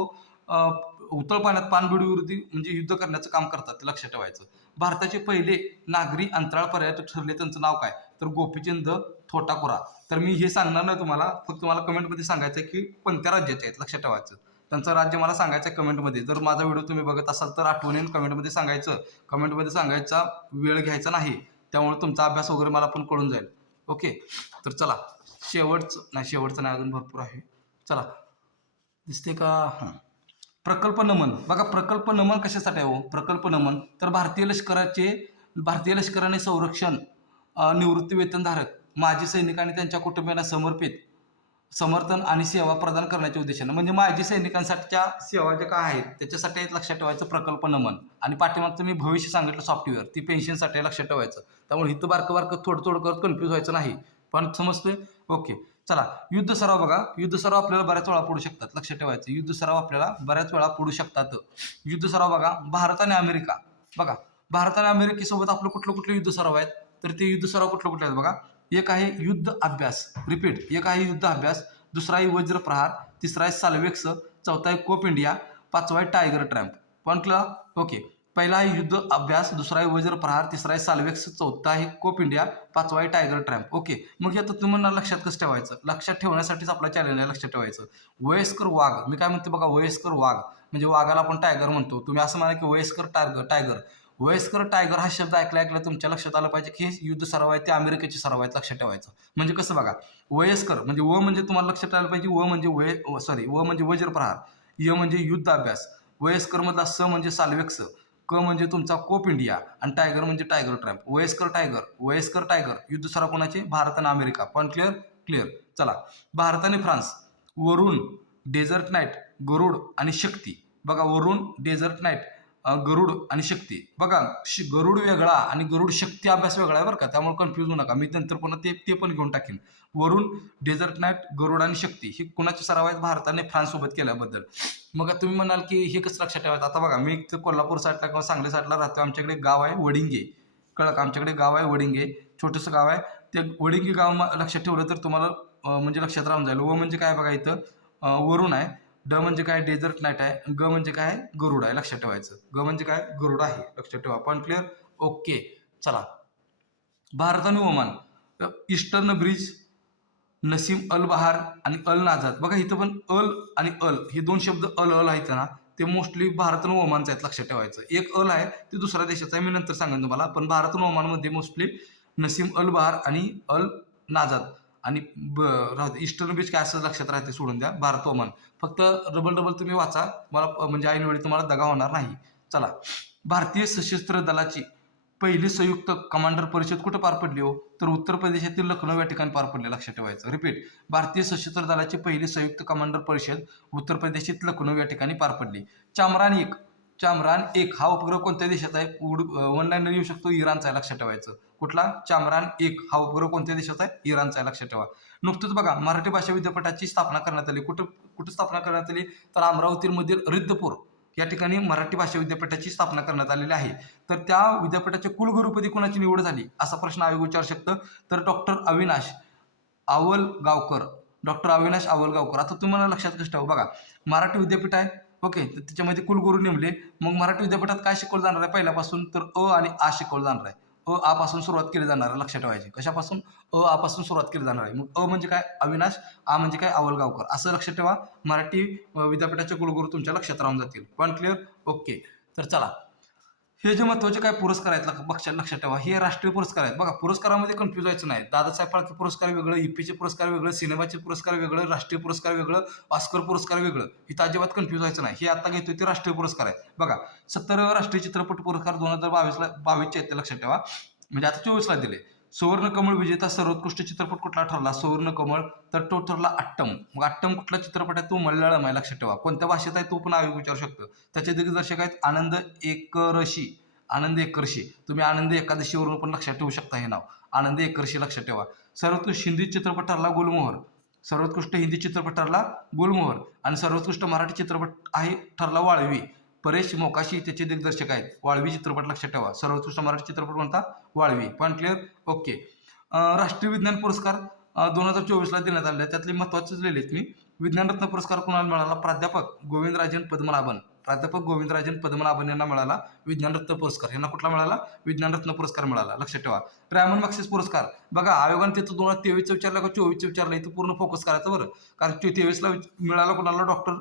उथळ पाण्यात पाणबुडी विरोधी म्हणजे युद्ध करण्याचं काम करतात, ते लक्षात ठेवायचं. भारताचे पहिले नागरी अंतराळ पर्यटक ठरले, त्यांचं नाव काय, तर गोपीचंद थोटाकुरा. तर मी हे सांगणार नाही तुम्हाला, फक्त मला कमेंटमध्ये सांगायचं आहे की कोणत्या राज्याचे आहेत, लक्षात ठेवायचं. त्यांचं राज्य मला सांगायचं आहे कमेंटमध्ये. जर माझा व्हिडिओ तुम्ही बघत असाल तर आठवणीने कमेंटमध्ये सांगायचं. कमेंटमध्ये सांगायचा वेळ घ्यायचा नाही, त्यामुळे तुमचा अभ्यास वगैरे मला पण कळून जाईल. ओके, तर चला शेवटचं नाही अजून भरपूर आहे. चला, दिसते का, हां, प्रकल्प नमन, बघा प्रकल्प नमन कशासाठी आहे, प्रकल्प नमन तर भारतीय लष्कराने संरक्षण निवृत्ती वेतनधारक माजी सैनिक आणि त्यांच्या कुटुंबियांना समर्थन आणि सेवा प्रदान करण्याच्या उद्देशाने, म्हणजे माजी सैनिकांसाठीच्या सेवा ज्या काय आहेत त्याच्यासाठी लक्षात ठेवायचं प्रकल्प नमन. आणि पाठीमागचं मी भविष्य सांगितलं सॉफ्टवेअर, ती पेन्शनसाठी लक्षात ठेवायचं. त्यामुळे इथं बारकं थोडं करत कन्फ्यूज व्हायचं नाही. पण समजतोय. ओके, चला, युद्ध सराव बघा, युद्ध सराव आपल्याला बऱ्याच वेळा पडू शकतात, लक्षात ठेवायचं. युद्ध सराव आपल्याला बऱ्याच वेळा पडू शकतात. युद्ध सराव बघा, भारत आणि अमेरिका, बघा भारत आणि अमेरिकेसोबत आपलं कुठले युद्ध सराव आहेत, तर ते युद्ध सराव कुठले आहेत बघा. एक आहे युद्ध अभ्यास, रिपीट, एक आहे युद्ध अभ्यास, दुसरा आहे वज्र प्रहार, तिसरा आहे साल्वेक्स, चौथा आहे कोप इंडिया, 5वा आहे टायगर ट्रॅम्प. पण क्लिअर. ओके, पहिला आहे युद्ध अभ्यास, दुसरा आहे वज्र प्रहार, तिसरा आहे साल्वेक्स, चौथा आहे कोप इंडिया, पाचवा आहे टायगर ट्रॅम्प. ओके, मग आता तुम्हाला लक्षात कसं ठेवायचं? लक्षात ठेवण्यासाठीच आपला चॅलेंज आहे लक्षात ठेवायचं. वयस्कर वाघ, मी काय म्हणतो बघा, वयस्कर वाघ म्हणजे वाघाला आपण टायगर म्हणतो. तुम्ही असं म्हणा की वयस्कर टायगर. वयस्कर टायगर हा शब्द ऐकला तुमच्या लक्षात आलं पाहिजे की हे युद्ध सराव आहे ते अमेरिकेचे सराव आहेत, लक्षात ठेवायचं. म्हणजे कसं बघा, वयस्कर म्हणजे व म्हणजे तुम्हाला लक्षात आलं पाहिजे, व म्हणजे व म्हणजे वज्र प्रहार, य म्हणजे युद्ध अभ्यास, वयस्कर मधला स म्हणजे साल्वेक्स, क म्हणजे तुमचा कोप इंडिया आणि टायगर म्हणजे टायगर ट्रॅम्प. वयस्कर टायगर युद्ध सराव कोणाचे? भारत आणि अमेरिका. पण क्लिअर. चला, भारत आणि फ्रान्स. वरुण, डेझर्ट नाईट, गरुड आणि शक्ती. बघा, वरुण, डेझर्ट नाईट, गरुड आणि शक्ती. बघा, गरुड वेगळा आणि गरुड शक्ती अभ्यास वेगळा आहे बरं का, त्यामुळे कन्फ्यूज होऊ नका. मी नंतर पुन्हा ते पण घेऊन टाकेन. वरुण, डेझर्ट नाईट, गरुड आणि शक्ती ही कुणाचे सराव आहेत? भारताने फ्रान्स सोबत केल्याबद्दल. मग तुम्ही म्हणाल की हे कसं लक्षात ठेवायचं? आता बघा, मी कोल्हापूर साईडला किंवा सांगली साईडला राहतो. आमच्याकडे गाव आहे वडिंगे, कळक, आमच्याकडे गाव आहे वडिंगे, छोटंसं गाव आहे. ते वडिंगे गाव लक्षात ठेवलं तर तुम्हाला म्हणजे लक्षात राहून जाईल. व म्हणजे काय बघा, इथं वरुण आहे, ड म्हणजे काय? डेझर्ट नाईट आहे, ग म्हणजे काय? गरुड आहे, लक्षात ठेवायचं. ग म्हणजे काय? गरुड आहे, लक्षात ठेवा. पण क्लिअर. ओके, चला. भारत आणि ओमान. ईस्टर्न ब्रिज, नसीम अल बहार आणि अल नाजाद. बघा, इथं पण अल आणि अल हे दोन शब्द अल आहेत ना, ते मोस्टली भारत आणि ओमानचे आहेत, लक्षात ठेवायचं. एक अल आहे ते दुसऱ्या देशाचा आहे, मी नंतर सांगेन तुम्हाला. पण भारत आणि ओमानमध्ये मोस्टली नसीम अल बहार आणि अल नाजाद आणि ईस्टर्न बीच काय असं लक्षात राहते, सोडून द्या. भारत ओमान फक्त डबल तुम्ही वाचा, मला म्हणजे ऐनवेळी तुम्हाला दगा होणार नाही. चला, भारतीय सशस्त्र दलाची पहिली संयुक्त कमांडर परिषद कुठं पार पडली हो? तर उत्तर प्रदेशातील लखनौ या ठिकाणी पार पडली, लक्षात ठेवायचं. रिपीट, भारतीय सशस्त्र दलाची पहिली संयुक्त कमांडर परिषद उत्तर प्रदेशात लखनौ या ठिकाणी पार पडली. चामरान 1 हा उपग्रह कोणत्या देशाचा आहे? वन लाईनर येऊ शकतो, इराणचा आहे, लक्षात ठेवायचं. कुठला? चामरान 1 हा उपग्रह कोणत्या देशाचा आहे? इराणचा आहे, लक्षात ठेवा. नुकतंच बघा, मराठी भाषा विद्यापीठाची स्थापना करण्यात आली. कुठं स्थापना करण्यात आली? तर अमरावतीमधील रिद्धपूर या ठिकाणी मराठी भाषा विद्यापीठाची स्थापना करण्यात आलेली आहे. तर त्या विद्यापीठाच्या कुलगुरुपदी कोणाची निवड झाली असा प्रश्न आयोग विचारू शकतं. तर डॉक्टर अविनाश आवलगावकर. आता तुम्हाला लक्षात कसं ठेवा, बघा, मराठी विद्यापीठ आहे, ओके, तर त्याच्यामध्ये कुलगुरू नेमले. मग मराठी विद्यापीठात काय शिकवलं जाणार आहे पहिल्यापासून? तर अ आणि आ शिकवलं जाणार आहे. आ पासून सुरुवात केली जाणार आहे, लक्षात ठेवायची. कशापासून? आ पासून सुरुवात केली जाणार आहे. मग अ म्हणजे काय? अविनाश, आ म्हणजे काय? आवलगावकर, असं लक्षात ठेवा. मराठी विद्यापीठाचे कुलगुरू तुमच्या लक्षात राहून जातील. पण क्लिअर. ओके, तर चला, हे जे महत्त्वाचे काय पुरस्कार आहेत लक्षात ठेवा, हे राष्ट्रीय पुरस्कार आहेत. बघा, पुरस्कारामध्ये कन्फ्यूज व्हायचं नाही. दादासाहेब फाळके पुरस्कार वेगळं, ईपीचे पुरस्कार वेगळं, सिनेमाचे पुरस्कार वेगळं, राष्ट्रीय पुरस्कार वेगळं, ऑस्कर पुरस्कार वेगळं. इथं अजिबात कन्फ्यूज व्हायचं नाही. हे आता घेतोय ते राष्ट्रीय पुरस्कार आहेत. बघा, 70 राष्ट्रीय चित्रपट पुरस्कार 2022 आहेत, ते लक्षात ठेवा. म्हणजे आता 24ला दिले. सुवर्ण कमळ विजेता सर्वोत्कृष्ट चित्रपट कुठला ठरला? सुवर्ण कमळ, तर तो ठरला अट्टम. मग अट्टम कुठला चित्रपट आहे? तो मल्याळम आहे, लक्षात ठेवा. कोणत्या भाषेत आहे तो पण आयोग विचारू शकतो. त्याचे दिग्दर्शक आहेत आनंद एकरशी. तुम्ही आनंद एकादशीवरून पण लक्षात ठेवू शकता हे नाव, आनंद एकरशी, लक्षात ठेवा. सर्वोत्कृष्ट हिंदी चित्रपट ठरला गुलमोहर. आणि सर्वोत्कृष्ट मराठी चित्रपट आहे ठरला वाळवी. परेश मोकाशी त्याचे दिग्दर्शक आहेत. वाळवी चित्रपट, लक्षात ठेवा. सर्वोत्कृष्ट मराठी चित्रपट कोणता? वाळवी. पण क्लिअर. ओके, राष्ट्रीय विज्ञान पुरस्कार 2024ला देण्यात आले. त्यातले महत्त्वाचेच लिहिलेत मी. विज्ञान रत्न पुरस्कार कोणाला मिळाला? प्राध्यापक गोविंदराजन पद्मनाभन यांना मिळाला विज्ञान रत्न पुरस्कार. यांना कुठला मिळाला? विज्ञान रत्न पुरस्कार मिळाला, लक्षात ठेवा. रॅमन मॅग्सेस पुरस्कार. बघा, आयोगाने तिथं 2023 विचारला का 24 विचारला, इथं पूर्ण फोकस करायचं बरं. कारण 23ला मिळाला कोणाला? डॉक्टर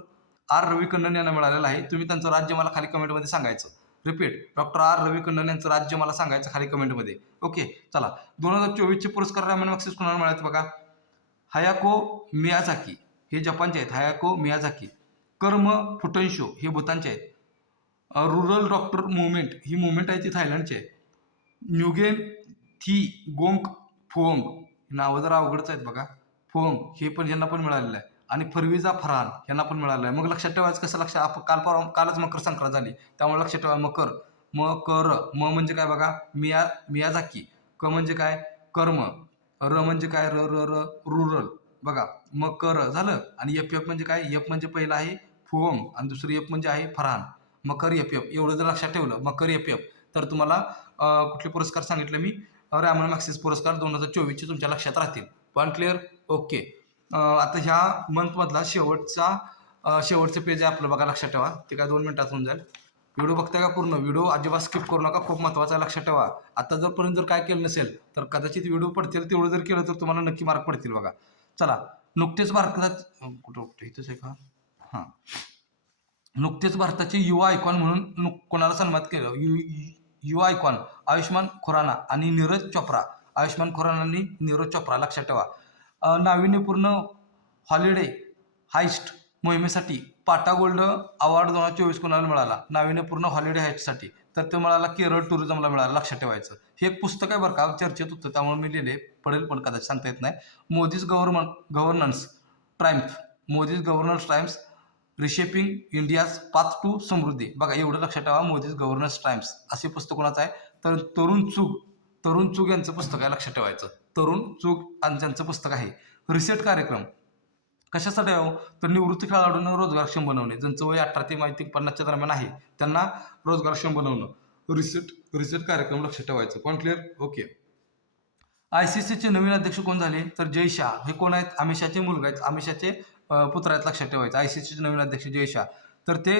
आर रविकंडन यांना मिळालेला आहे. तुम्ही त्यांचं राज्य मला खाली कमेंटमध्ये सांगायचं. रिपीट, डॉक्टर आर रविकंडन यांचं राज्य मला सांगायचं खाली कमेंटमध्ये. ओके, चला. 2024चे पुरस्कार रॅमन मॅग्सेस कोणाला मिळाले? बघा, हयाको मियाझाकी हे जपानचे आहेत. हयाको मियाझाकी. कर्म फुटनशो हे भूतानचे आहेत. रुरल डॉक्टर मुवमेंट ही मुवमेंट आहे ती थायलंडची आहे. न्युगेन थी गोंग फोंग, नावं जरा अवघडच आहेत बघा. फोंग हे पण यांना पण मिळालेलं आहे. आणि फरविजा फरहान यांना पण मिळालेलं आहे. मग लक्षात ठेवायचं कसं? कालच मकर संक्रांत झाली, त्यामुळे लक्षात ठेवा. म म्हणजे काय बघा? मियाझाकी. क म्हणजे काय? कर्म. र म्हणजे काय? रुरल. बघा, मकर झालं. आणि एफ म्हणजे काय? एफ म्हणजे पहिलं आहे फोंग आणि दुसरी एफ म्हणजे आहे फरहान. मकर एफ एवढं जर लक्षात ठेवलं, मकर एफ तर तुम्हाला कुठले पुरस्कार सांगितले मी? रॅमन मॅग्सेस पुरस्कार 2024चे तुमच्या लक्षात राहतील. पण क्लिअर. ओके, आता ह्या मंथमधला शेवटचं पेज आहे आपलं, बघा, लक्षात ठेवा. ते काय 2 मिनिटात होऊन जाईल. व्हिडिओ बघताय का पूर्ण? व्हिडिओ अजिबात स्किप करू नका, खूप महत्त्वाचा आहे, लक्षात ठेवा. आता जरपर्यंत जर काय केलं नसेल तर कदाचित व्हिडिओ पडतील, तेवढं जर केलं तर तुम्हाला नक्की मार्क पडतील बघा. चला, नुकतेच भारतात कुठं इथंच आहे का? हां, नुकतेच भारताचे युवा आयकॉन म्हणून कोणाला सन्मानित केलं? युवा आयकॉन आयुष्मान खुराना आणि नीरज चोप्रा. आयुष्मान खुराना आणि नीरज चोप्रा, लक्षात ठेवा. नाविन्यपूर्ण हॉलिडे हाइस्ट मोहिमेसाठी पाटा गोल्ड अवॉर्ड 2024 कोणाला मिळाला? नाविन्यपूर्ण हॉलिडे हाइस्टसाठी. तर तो मिळाला केरळ टुरिझमला मिळाला, लक्षात ठेवायचं. हे एक पुस्तक आहे बरं का, चर्चेत होतं त्यामुळे मी लिहिले, पडेल पण कदाचित सांगता येत नाही. Modi's governance triumph. Modi's governance triumph reshaping India's path to समृद्धी. बघा, एवढं लक्षात ठेवा, मोदीज गव्हर्नन्स टाइम्स असे पुस्तक कोणाचं आहे? तर तरुण चूग यांचं पुस्तक आहे, लक्षात ठेवायचं. तरुण चूग यांचं पुस्तक आहे. रिसेट कार्यक्रम कशासाठी आहे? तर निवृत्त खेळाडूंना रोजगारक्षम बनवणे. ज्यांचं वय 18 ते 50च्या दरम्यान आहे त्यांना रोजगारक्षम बनवणं. रिसेट कार्यक्रम, लक्षात ठेवायचं. Point clear? ओके. ICCचे नवीन अध्यक्ष कोण झाले? तर जय शाह. हे कोण आहेत? अमित शहाचे मुलगा आहेत, अमित शहाचे पुत्र आहेत, लक्षात ठेवायचं. ICCचे नवीन अध्यक्ष जय शाह. तर ते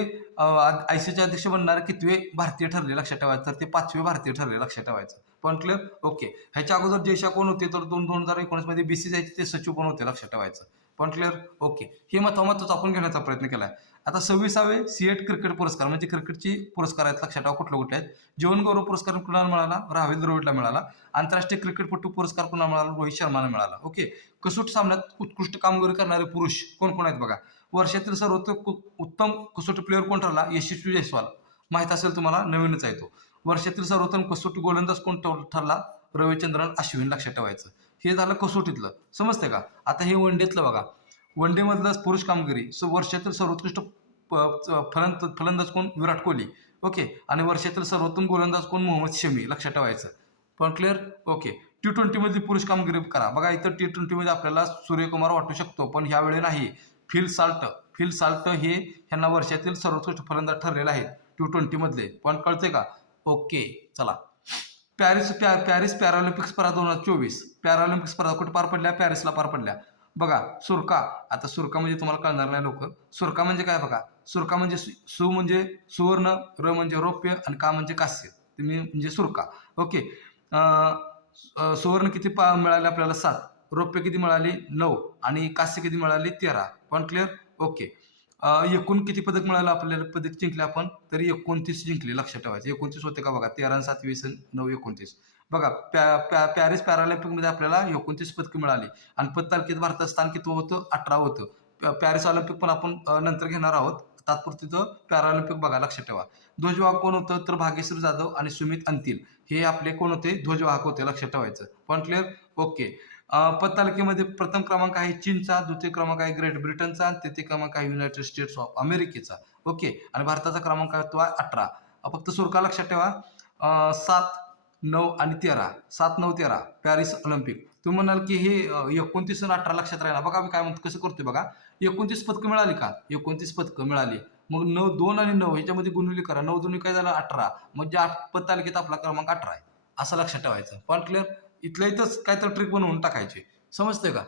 ICCचे अध्यक्ष बनणारे कितवे भारतीय ठरले? लक्षात ठेवायचं. तर ते 5वे भारतीय ठरले, लक्षात ठेवायचं. Point clear? ओके. ह्याच्या अगोदर जय शाह कोण होते? तर 2019 मध्ये BCCI ते सचिव पण होते, लक्षात ठेवायचं. Point clear? ओके. हे महत्त्वाचं आपण घेण्याचा प्रयत्न केला आहे. आता 26वे सिएट क्रिकेट पुरस्कार, म्हणजे क्रिकेटची पुरस्कार आहेत, लक्षात ठेवा कुठले आहेत. जीवन गौरव पुरस्कार कुणाला मिळाला? राहुल द्रविडला मिळाला. आंतरराष्ट्रीय क्रिकेटपटू पुरस्कार कुणाला मिळाला? रोहित शर्माला मिळाला. ओके. कसोटी सामन्यात उत्कृष्ट कामगिरी करणारे पुरुष कोण कोण आहेत बघा. वर्षातील सर्वोत्तम उत्तम कसोटी प्लेअर कोण ठरला? यशस्वी जयस्वाल. माहित असेल तुम्हाला, नवीनच आहे तो. वर्षातील सर्वोत्तम कसोटी गोलंदाज कोण ठरला? रविचंद्रन अश्विन, लक्षात ठेवायचं. हे झालं कसोटीतलं, समजते का? आता हे वन डेतलं बघा. वन डे मधलं पुरुष कामगिरी, वर्षातील सर्वोत्कृष्ट फलंदाज कोण? विराट कोहली. ओके. आणि वर्षातील सर्वोत्तम गोलंदाज कोण? मोहम्मद शमी, लक्षात ठेवायचं. पण क्लिअर? ओके. T20 मध्ये पुरुष कामगिरी करा. बघा, इथं T20 मध्ये आपल्याला सूर्यकुमार वाटू शकतो, पण ह्यावेळी नाही. फिल साल्ट हे ह्यांना वर्षातील सर्वोत्कृष्ट फलंदाज ठरलेले आहेत T20 मधले. पण कळते का? ओके. चला, पॅरिस पॅरालिम्पिक स्पर्धा 2024. पॅरालिम्पिक स्पर्धा कुठे पार पडल्या? पॅरिसला पार पडल्या. बघा, सुरका. आता सुरका म्हणजे तुम्हाला कळणार नाही लोक. सुरका म्हणजे काय बघा. सुरका म्हणजे सु म्हणजे सुवर्ण, र म्हणजे रौप्य आणि का म्हणजे कांस्य, तुम्ही म्हणजे सुरका. ओके. सुवर्ण किती मिळाले आपल्याला? 7. रौप्य किती मिळाली? 9. आणि कांस्य किती मिळाली? 13. पण क्लिअर? ओके. एकूण किती पदक मिळालं आपल्याला? पदक जिंकले आपण, तरी 29 जिंकले, लक्षात ठेवायचं. 29 होते का बघा. 13 आणि 7 20 9 29. बघा, पॅरिस पॅरालिम्पिकमध्ये आपल्याला 29 पदकं मिळाली. आणि पदतालिकेत भारताचं स्थान किती होतं? 18 होतं. पॅरिस ऑलिम्पिक पण आपण नंतर घेणार आहोत. तात्पुरती पॅरालिम्पिक बघा, लक्षात ठेवा. ध्वजवाहक कोण होतं? तर भाग्यश्री जाधव आणि सुमित अंतिल हे आपले कोण होते? ध्वजवाहक होते, लक्षात ठेवायचं. पण क्लिअर? ओके. पदतालिकेमध्ये प्रथम क्रमांक आहे चीनचा, द्वितीय क्रमांक आहे ग्रेट ब्रिटनचा, तृतीय क्रमांक आहे युनायटेड स्टेट्स ऑफ अमेरिकेचा. ओके. आणि भारताचा क्रमांक आहे तो 18. फक्त सुरका लक्षात ठेवा. 7, 9 आणि 13. 7, 9, 13 पॅरिस ऑलिम्पिक. तुम्ही म्हणाल की हे 29 आणि 18 लक्षात राहिला. बघा मी काय म्हणतो, कसं करतोय बघा. 29 पदकं मिळाली का? 29 पदकं मिळाली. मग 2 आणि 9 ह्याच्यामध्ये गुणिले करा. 9 दोन्ही काय झालं? 18. म्हणजे पदतालिकेत आपला क्रमांक 18 आहे, असं लक्षात ठेवायचं. पण क्लिअर? इथल्या इथंच काय तर ट्रिक बनवून टाकायची, समजते का?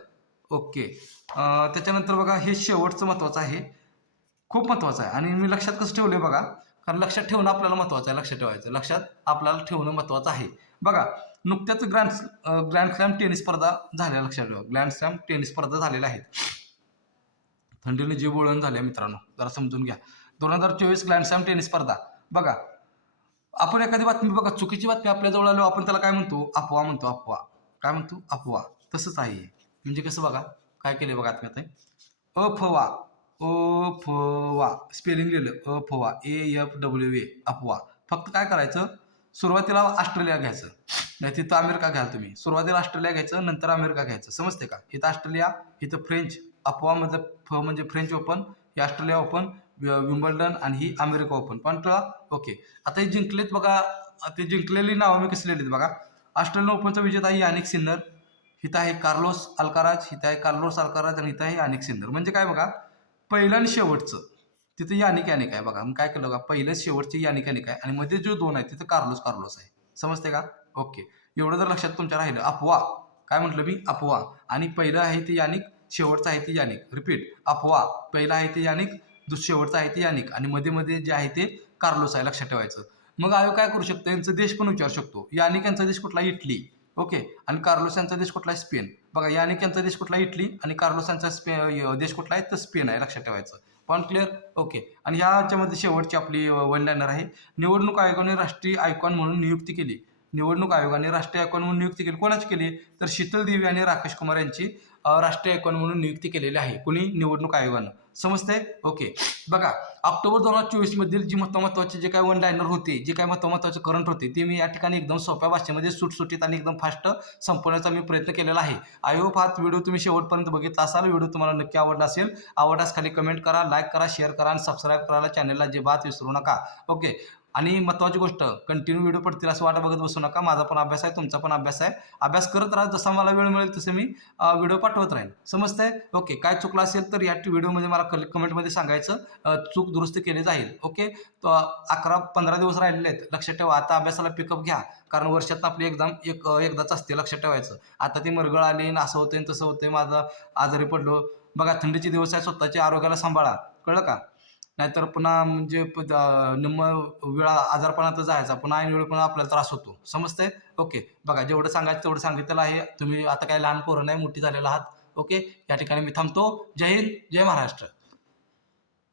ओके. त्याच्यानंतर बघा, हे शेवटचं महत्त्वाचं आहे, खूप महत्त्वाचं आहे. आणि मी लक्षात कसं ठेवलंय बघा, कारण लक्षात ठेवणं आपल्याला महत्त्वाचं आहे, लक्षात ठेवायचं. लक्षात आपल्याला ठेवणं महत्त्वाचं आहे. बघा, नुकत्याच ग्रँड स्लॅम टेनिस स्पर्धा झाल्या, लक्षात ठेवा. ग्रँड स्लॅम टेनिस स्पर्धा झालेल्या आहेत. थंडीने जीव बोळण झाले मित्रांनो, जरा समजून घ्या. 2024 ग्रँड स्लॅम टेनिस स्पर्धा. बघा, आपण एखादी बातमी बघा, चुकीची बातमी आपल्याजवळ आलो, आपण त्याला काय म्हणतो? अफवा म्हणतो. अफवा. काय म्हणतो? अफवा. तसंच आहे. म्हणजे कसं बघा, काय केलंय बघा आत्म्यात. अफवा. अफवा स्पेलिंग लिहिलं. अफवा. AFWA. अफवा. फक्त काय करायचं? सुरुवातीला ऑस्ट्रेलिया घ्यायचं, नाही तिथं अमेरिका घ्याल तुम्ही. सुरुवातीला ऑस्ट्रेलिया घ्यायचं, नंतर अमेरिका घ्यायचं, समजते का? इथं ऑस्ट्रेलिया, इथं फ्रेंच. अफवा म्हणजे म्हणजे फ्रेंच ओपन, ही ऑस्ट्रेलिया ओपन, विम्बल्डन आणि ही अमेरिका ओपन. पण ओके. आता हे जिंकलेत बघा. ते जिंकलेली नावं मी कसं लिहिलीत बघा. ऑस्ट्रेलियन ओपनचा विजेता आहे यानिक सिन्नर, इथं आहे कार्लोस अल्काराज, इथं आहे कार्लोस अल्काराज आणि इथं आहे यानिक सिन्नर. म्हणजे काय बघा, पहिलं आणि शेवटचं तिथं यानिक आहे बघा. मग काय केलं बघा, पहिलं शेवटचे यानिक आहे आणि मध्ये जो 2 आहे तिथं कार्लोस आहे, समजते का? ओके. एवढं जर लक्षात तुमच्या राहिलं. अफवा काय म्हटलं मी? अफवा. आणि पहिलं आहे ते यानिक, शेवटचं आहे ते यानिक. रिपीट. अफवा पहिलं आहे ते यानिक, शेवटचं आहे ते यानिक आणि मध्ये जे आहे ते कार्लोस आहे, लक्षात ठेवायचं. मग आयोग काय करू शकतो, यांचा देश पण विचारू शकतो. यानिक यांचा देश कुठला, इटली. ओके. आणि कार्लोस यांचा देश कुठला आहे, स्पेन. बघा, यानिक यांचा देश कुठला, इटली. आणि कार्लोस यांचा देश कुठला आहे, तर स्पेन आहे, लक्षात ठेवायचं. Point clear. ओके. आणि ह्याच्यामध्ये शेवटची आपली वन लाईनर आहे. निवडणूक आयोगाने राष्ट्रीय आयकॉन म्हणून नियुक्ती केली. निवडणूक आयोगाने राष्ट्रीय आयकॉन म्हणून नियुक्ती केली. कोणाची केली, तर शीतल देवी आणि राकेश कुमार यांची राष्ट्रीय आयकॉन म्हणून नियुक्ती केलेली आहे. कोणी, निवडणूक आयोगानं. समजते. ओके. बघा, ऑक्टोबर 2024 मधील जी महत्वाचे जे काय वन लाईनर होते, जे काय महत्वाचे करंट होते, ते मी या ठिकाणी एकदम सोप्या भाषेमध्ये सुटसुटीत आणि एकदम फास्ट संपवण्याचा मी प्रयत्न केलेला आहे. आय होप हा व्हिडिओ तुम्ही शेवटपर्यंत बघितला असाल. व्हिडिओ तुम्हाला नक्की आवडला असेल. आवडल्यास खाली कमेंट करा, लाईक करा, शेअर करा आणि सबस्क्राईब करायला चॅनलला अजिबात विसरू नका. ओके. आणि महत्त्वाची गोष्ट, कंटिन्यू व्हिडिओ पडतील असं वाट बघत बसू नका. माझा पण अभ्यास आहे, तुमचा पण अभ्यास आहे. अभ्यास करत राहा, जसा मला वेळ मिळेल तसे मी व्हिडिओ पाठवत राहील. समजतंय. ओके. काय चुकलं असेल तर या व्हिडिओमध्ये मला कमेंटमध्ये सांगायचं, चूक दुरुस्त केली जाईल. ओके. तर 11-15 दिवस राहिलेले आहेत, लक्षात ठेवा. आता अभ्यासाला पिकअप घ्या, कारण वर्षात आपली एक्झाम एकदाच असते, लक्षात ठेवायचं. आता ती मरगळ आली, असं होतंय तसं होतंय, माझं आजारी पडलो. बघा, थंडीचे दिवस आहे, स्वतःच्या आरोग्याला सांभाळा, कळलं का. नाहीतर पुन्हा म्हणजे निम्म वेळा आजारपणात जायचा, पुन्हा ऐन वेळी पुन्हा आपल्याला त्रास होतो. समजतंय. ओके. बघा, जेवढं सांगायचं तेवढं सांगितलेलं आहे. तुम्ही आता काही लहान पोरं नाही, मोठी झालेला आहात. ओके. या ठिकाणी मी थांबतो. जय हिंद, जय महाराष्ट्र.